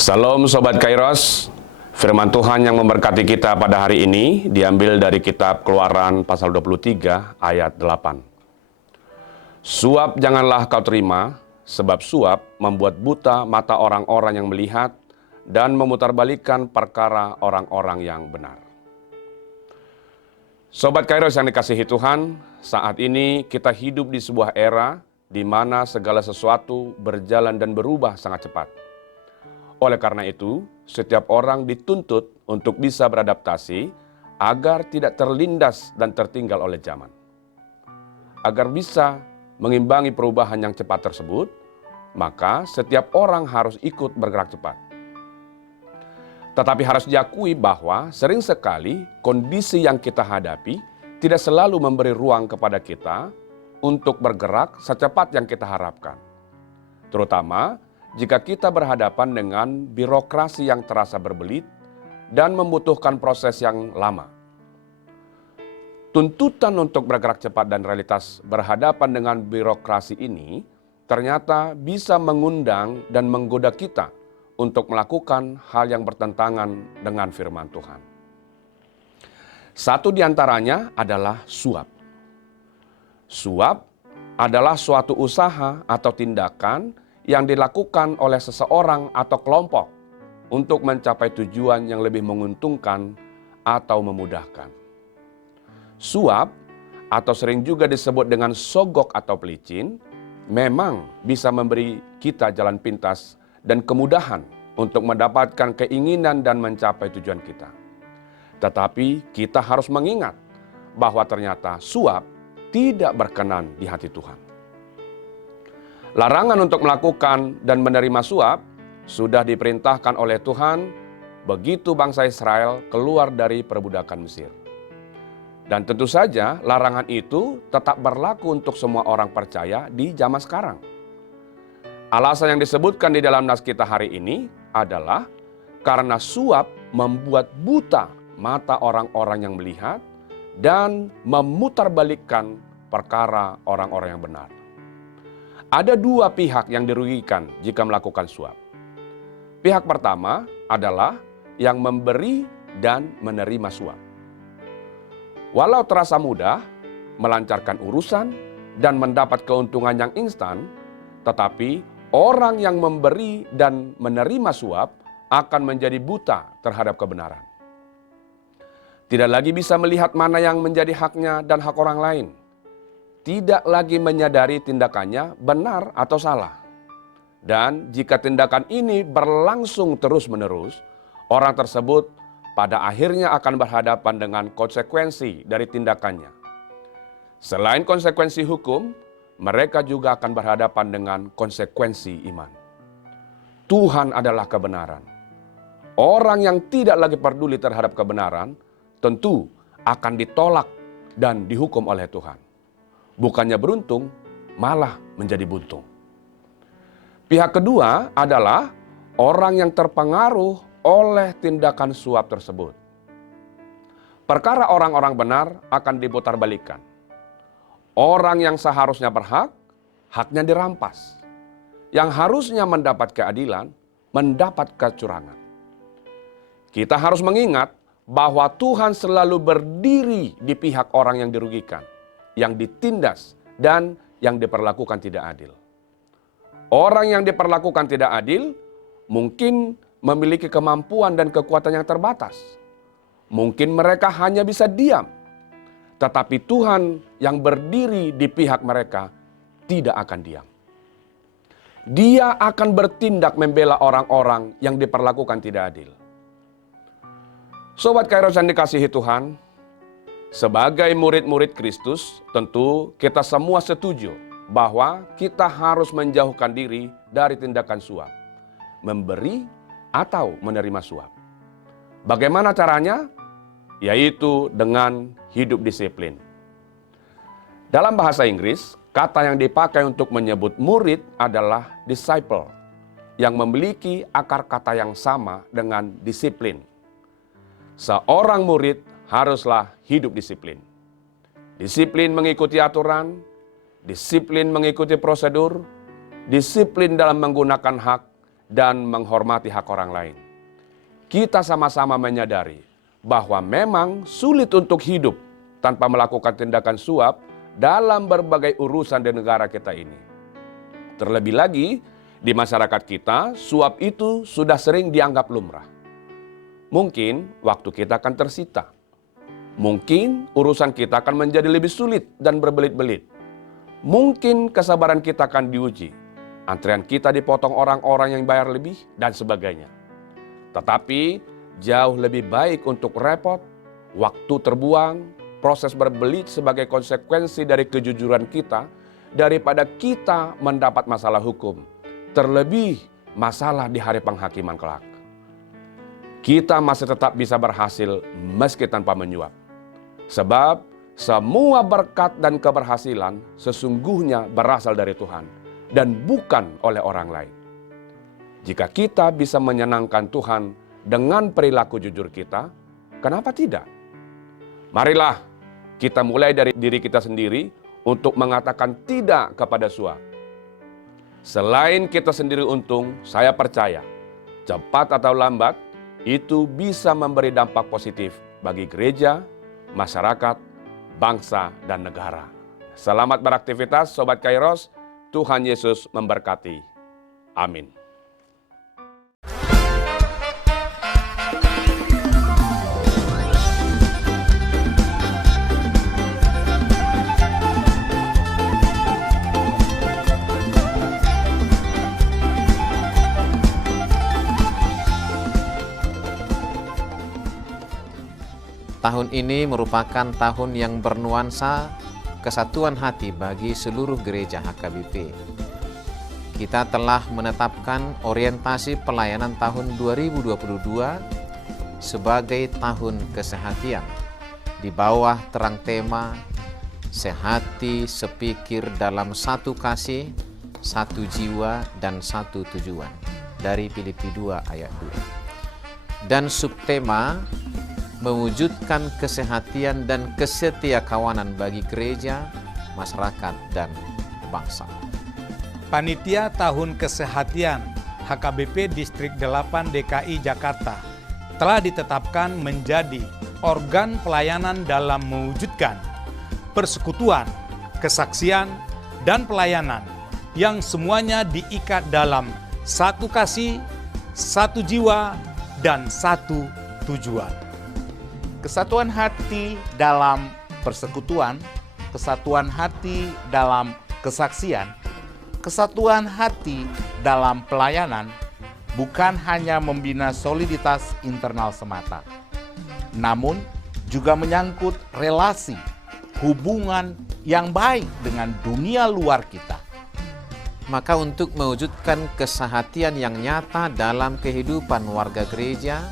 Salam Sobat Kairos, firman Tuhan yang memberkati kita pada hari ini diambil dari kitab Keluaran pasal 23 ayat 8. Suap janganlah kau terima, sebab suap membuat buta mata orang-orang yang melihat dan memutarbalikkan perkara orang-orang yang benar. Sobat Kairos yang dikasihi Tuhan, saat ini kita hidup di sebuah era di mana segala sesuatu berjalan dan berubah sangat cepat. Oleh karena itu, setiap orang dituntut untuk bisa beradaptasi agar tidak terlindas dan tertinggal oleh zaman. Agar bisa mengimbangi perubahan yang cepat tersebut, maka setiap orang harus ikut bergerak cepat. Tetapi harus diakui bahwa sering sekali kondisi yang kita hadapi tidak selalu memberi ruang kepada kita untuk bergerak secepat yang kita harapkan. Terutama jika kita berhadapan dengan birokrasi yang terasa berbelit dan membutuhkan proses yang lama. Tuntutan untuk bergerak cepat dan realitas berhadapan dengan birokrasi ini ternyata bisa mengundang dan menggoda kita untuk melakukan hal yang bertentangan dengan firman Tuhan. Satu di antaranya adalah suap. Suap adalah suatu usaha atau tindakan yang dilakukan oleh seseorang atau kelompok untuk mencapai tujuan yang lebih menguntungkan atau memudahkan. Suap atau sering juga disebut dengan sogok atau pelicin memang bisa memberi kita jalan pintas dan kemudahan untuk mendapatkan keinginan dan mencapai tujuan kita. Tetapi kita harus mengingat bahwa ternyata suap tidak berkenan di hati Tuhan. Larangan untuk melakukan dan menerima suap sudah diperintahkan oleh Tuhan begitu bangsa Israel keluar dari perbudakan Mesir. Dan tentu saja larangan itu tetap berlaku untuk semua orang percaya di zaman sekarang. Alasan yang disebutkan di dalam nas kita hari ini adalah karena suap membuat buta mata orang-orang yang melihat dan memutarbalikkan perkara orang-orang yang benar. Ada dua pihak yang dirugikan jika melakukan suap. Pihak pertama adalah yang memberi dan menerima suap. Walau terasa mudah melancarkan urusan dan mendapat keuntungan yang instan, tetapi orang yang memberi dan menerima suap akan menjadi buta terhadap kebenaran. Tidak lagi bisa melihat mana yang menjadi haknya dan hak orang lain. Tidak lagi menyadari tindakannya benar atau salah. Dan jika tindakan ini berlangsung terus-menerus, orang tersebut pada akhirnya akan berhadapan dengan konsekuensi dari tindakannya. Selain konsekuensi hukum, mereka juga akan berhadapan dengan konsekuensi iman. Tuhan adalah kebenaran. Orang yang tidak lagi peduli terhadap kebenaran, tentu akan ditolak dan dihukum oleh Tuhan. Bukannya beruntung, malah menjadi buntung. Pihak kedua adalah orang yang terpengaruh oleh tindakan suap tersebut. Perkara orang-orang benar akan diputarbalikkan. Orang yang seharusnya berhak, haknya dirampas. Yang harusnya mendapat keadilan, mendapat kecurangan. Kita harus mengingat bahwa Tuhan selalu berdiri di pihak orang yang dirugikan, yang ditindas, dan yang diperlakukan tidak adil. Orang yang diperlakukan tidak adil mungkin memiliki kemampuan dan kekuatan yang terbatas. Mungkin mereka hanya bisa diam. Tetapi Tuhan yang berdiri di pihak mereka tidak akan diam. Dia akan bertindak membela orang-orang yang diperlakukan tidak adil. Sobat Kairos yang dikasihi Tuhan, sebagai murid-murid Kristus, tentu kita semua setuju bahwa kita harus menjauhkan diri dari tindakan suap, memberi atau menerima suap. Bagaimana caranya? Yaitu dengan hidup disiplin. Dalam bahasa Inggris, kata yang dipakai untuk menyebut murid adalah disciple, yang memiliki akar kata yang sama dengan disiplin. Seorang murid haruslah hidup disiplin. Disiplin mengikuti aturan, disiplin mengikuti prosedur, disiplin dalam menggunakan hak, dan menghormati hak orang lain. Kita sama-sama menyadari bahwa memang sulit untuk hidup tanpa melakukan tindakan suap dalam berbagai urusan di negara kita ini. Terlebih lagi, di masyarakat kita, suap itu sudah sering dianggap lumrah. Mungkin waktu kita akan tersita. Mungkin urusan kita akan menjadi lebih sulit dan berbelit-belit. Mungkin kesabaran kita akan diuji. Antrian kita dipotong orang-orang yang bayar lebih dan sebagainya. Tetapi jauh lebih baik untuk repot, waktu terbuang, proses berbelit sebagai konsekuensi dari kejujuran kita, daripada kita mendapat masalah hukum. Terlebih masalah di hari penghakiman kelak. Kita masih tetap bisa berhasil meski tanpa menyuap. Sebab semua berkat dan keberhasilan sesungguhnya berasal dari Tuhan dan bukan oleh orang lain. Jika kita bisa menyenangkan Tuhan dengan perilaku jujur kita, kenapa tidak? Marilah kita mulai dari diri kita sendiri untuk mengatakan tidak kepada suap. Selain kita sendiri untung, saya percaya cepat atau lambat itu bisa memberi dampak positif bagi gereja, masyarakat, bangsa, dan negara. Selamat beraktivitas Sobat Kairos, Tuhan Yesus memberkati. Amin. Tahun ini merupakan tahun yang bernuansa kesatuan hati bagi seluruh gereja HKBP. Kita telah menetapkan orientasi pelayanan tahun 2022 sebagai tahun kesehatian di bawah terang tema sehati sepikir dalam satu kasih, satu jiwa, dan satu tujuan dari Filipi 2 ayat 2. Dan subtema mewujudkan kesehatian dan kesetiakawanan bagi gereja, masyarakat, dan bangsa. Panitia Tahun Kesehatian HKBP Distrik 8 DKI Jakarta telah ditetapkan menjadi organ pelayanan dalam mewujudkan persekutuan, kesaksian, dan pelayanan yang semuanya diikat dalam satu kasih, satu jiwa, dan satu tujuan. Kesatuan hati dalam persekutuan, kesatuan hati dalam kesaksian, kesatuan hati dalam pelayanan bukan hanya membina soliditas internal semata, namun juga menyangkut relasi, hubungan yang baik dengan dunia luar kita. Maka untuk mewujudkan kesehatian yang nyata dalam kehidupan warga gereja,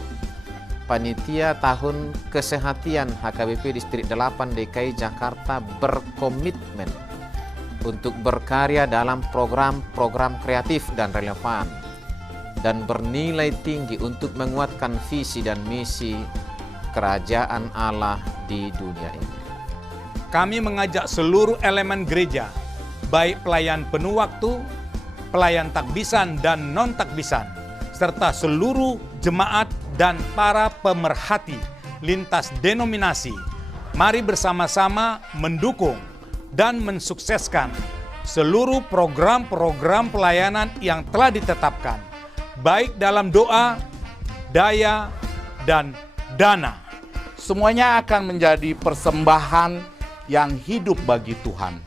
Panitia Tahun Kesehatian HKBP Distrik 8 DKI Jakarta berkomitmen untuk berkarya dalam program-program kreatif dan relevan dan bernilai tinggi untuk menguatkan visi dan misi kerajaan Allah di dunia ini. Kami mengajak seluruh elemen gereja, baik pelayan penuh waktu, pelayan takbisan dan non-takbisan, serta seluruh jemaat dan para pemerhati lintas denominasi, mari bersama-sama mendukung dan mensukseskan seluruh program-program pelayanan yang telah ditetapkan, baik dalam doa, daya, dan dana. Semuanya akan menjadi persembahan yang hidup bagi Tuhan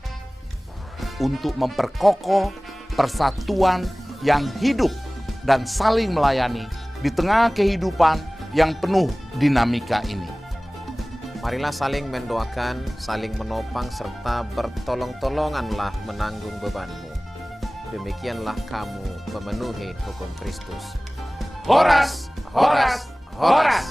untuk memperkokoh persatuan yang hidup dan saling melayani di tengah kehidupan yang penuh dinamika ini. Marilah saling mendoakan, saling menopang, serta bertolong-tolonganlah menanggung bebanmu. Demikianlah kamu memenuhi hukum Kristus. Horas, horas, horas.